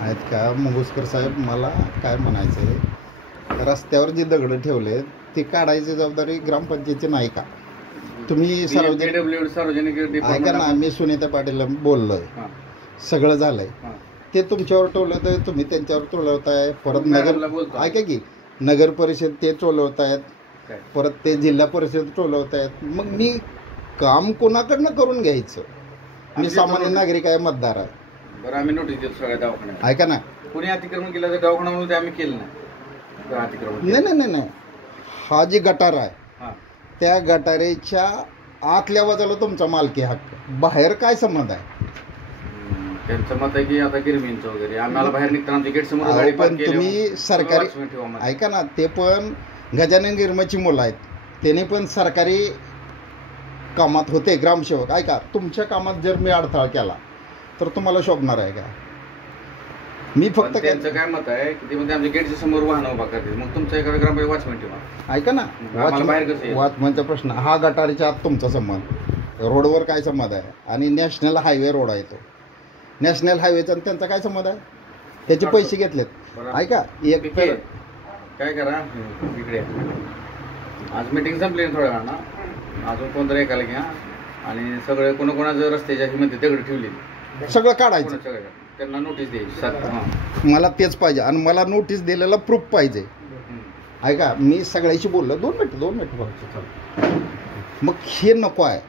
आहेत का मंगुसकर साहेब, मला काय म्हणायचं आहे, रस्त्यावर जी दगड ठेवले ते काढायची जबाबदारी ग्रामपंचायतीची नाही का? तुम्ही सार्वजनिक ऐका ना, मी सुनीता पाटीलला बोललोय, सगळं झालंय, ते तुमच्यावर टोलत आहे, तुम्ही त्यांच्यावर टोलवताय, परत नगर ऐका की नगर परिषद ते टोलवतायत, परत ते जिल्हा परिषद टोलवतायत. मग मी काम कोणाकडनं करून घ्यायचं? मी सामान्य नागरिक आहे, मतदार आहे. बरं, आम्ही नोटीस देतो सगळ्या दवाखान्यात. ऐका ना, कोणी अतिक्रमण केलं तर दवाखान्यामध्ये ते आम्ही केलं नाही. अतिक्रमण नाही, हा जी गटार आहे त्या गटारेच्या आतल्या बाजूला तुमचा मालकी हक्क, बाहेर काय संबंध आहे? त्यांचं मत आहे की आता गिरमींचं वगैरे आम्हाला बाहेर निघताना गेट समोर गाडी पण तुम्ही सरकारी ऐका ना, ते पण गजानन गिरमाची मुलं आहेत, त्याने पण सरकारी कामात होते ग्रामसेवक. ऐका, तुमच्या कामात जर मी अडथळा केला तर तुम्हाला शोभणार आहे का? मी फक्त त्यांचं काय मत आहे की ते आमच्या गेटच्या समोर वाहन उभा करते, मग तुमच्या इकडे ग्रामपंचायत वॉचमॅन ठेवा. ऐका ना, वॉचमॅनचा प्रश्न हा गटारीच्या आत तुमचा संबंध, रोडवर काय संबंध आहे? आणि नॅशनल हायवे रोड आहे तो, नॅशनल हायवेचा त्यांचा काय संबंध आहे? त्याचे पैसे घेतलेत. ऐका, एक काय करा, इकडे आज मीटिंग संपली थोड्या वेळा ना, अजून कोणतरी एकाला घ्या आणि सगळे कोणाकोणाचं रस्त्याच्या मध्ये दगड ठेवली सगळं काढायचं, त्यांना नोटीस द्यायची. मला तेच पाहिजे आणि मला नोटीस दिलेला प्रूफ पाहिजे. ऐका, मी सगळ्याशी बोललो, 2 मिनिट मग हे नको आहे.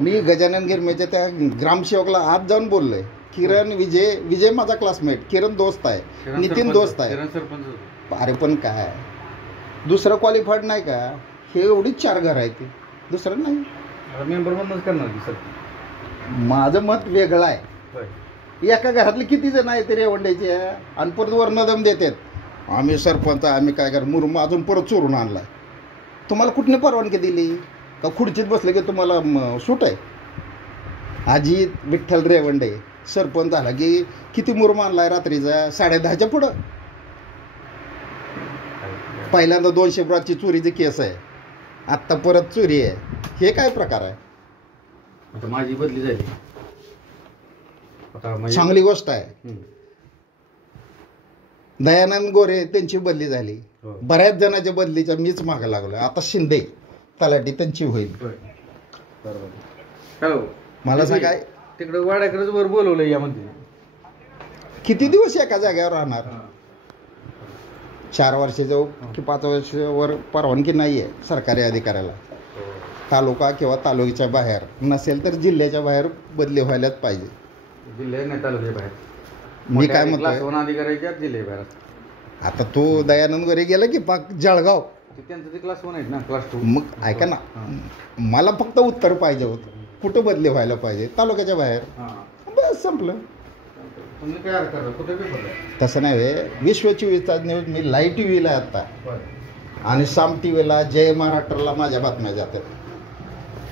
मी गजानन गिरमेच्या त्या ग्रामसेवकला आज जाऊन बोललोय, किरण विजय माझा क्लासमेट, किरण दोस्त आहे, नितीन दोस्त आहे. अरे पण काय दुसरं क्वालिफाईड नाही का? हे एवढीच 4 घर आहे, ते दुसरं नाही. मेंबर म्हणूनच करणार की सर, माझं मत वेगळं आहे. एका घरातले किती जण आहे ते रेवंड्याचे आणि परत वर्ण दम देतात, आम्ही सरपंच, आम्ही काय कर मुरुम अजून परत चोरून आणलाय. तुम्हाला कुठली परवानगी दिली का? खुर्चीत बसले की तुम्हाला सूट आहे? अजित विठ्ठल रेवंडे सरपंच झाला की किती मुरुम आणलाय रात्रीचा? 10:30च्या पुढं. पहिल्यांदा 200 ब्रॉचची चोरीची केस आहे, आत्ता परत चोरी आहे. हे काय प्रकार आहे? आता माझी बदली झाली, चांगली गोष्ट आहे. दयानंद गोरे त्यांची बदली झाली, बऱ्याच जणांच्या बदलीच्या मीच मागे लागलो. आता शिंदे तलाठी त्यांची होईल. मला सांगा, तिकडे वाड्याकडेच वर बोलवलं यामध्ये किती दिवस एका जागेवर राहणार? 4 वर्षाच्या की 5 वर्षावर परवानगी नाही आहे सरकारी अधिकाऱ्याला. तालुका किंवा तालुक्याच्या बाहेर नसेल तर जिल्ह्याच्या बाहेर बदली व्हायलाच पाहिजे. जिल्ह्यात नाही, तालुक्याच्या बाहेर. मी काय म्हणतो, अधिकाऱ्याच्या जिल्ह्या बाहेर. आता तो दयानंद गोरे गेला की पाक जळगाव, त्यांचं ते क्लास 1 आहेत ना, क्लास 2. मग ऐका ना, मला फक्त उत्तर पाहिजे होतं, कुठं बदली व्हायला पाहिजे? तालुक्याच्या बाहेर. बस संपलं. तसं नाही वे. विश्व 24 न्यूज मी लाईव्ह टीव्हीला आहे आता, आणि साम टीव्हीला, जय महाराष्ट्राला माझ्या बातम्या जातात.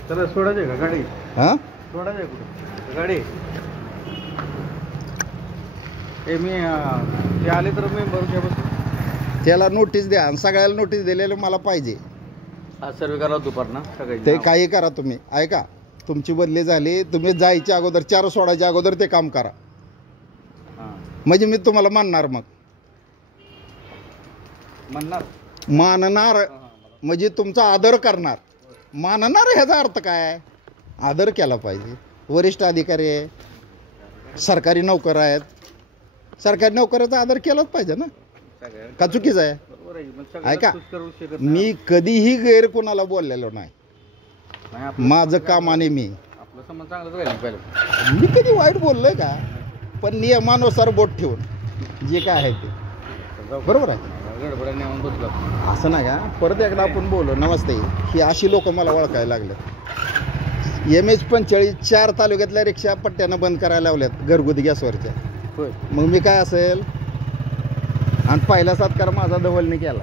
त्याला सोडायचे का गाडी? हां, सोडायचे कुठं गाडी? मी ते आले तर मेंबर त्याला नोटीस द्या आणि सगळ्याला नोटीस दिलेलं मला पाहिजे. सर्वे करा दुपार ना, ते काही करा तुम्ही. ऐका, तुमची बदली झाली, तुम्ही जायच्या अगोदर 4 सोडायच्या अगोदर ते काम करा, म्हणजे मी तुम्हाला मानणार. मग मानणार म्हणजे तुमचा आदर करणार. मानणार ह्याचा अर्थ काय? आदर केला पाहिजे. वरिष्ठ अधिकारी आहे, सरकारी नोकर आहेत, सरकारी नोकराचा आदर केलाच पाहिजे ना. का चुकीचं आहे? ऐका, मी कधीही गैर कोणाला बोललेलो नाही. माझं काम आणि मी कधी वाईट बोललोय का? पण नियमानुसार बोट ठेवून जे काय आहे ते बरोबर आहे. असं नाही का? परत एकदा आपण बोलू. नमस्ते. ही अशी लोक मला ओळखायला लागले. MH45 4 तालुक्यातल्या रिक्षा पट्ट्यानं बंद करायला लावल्यात घरगुती गॅसवरच्या. मग मी काय असेल? आणि पहिला सत्कार माझा धवलने केला.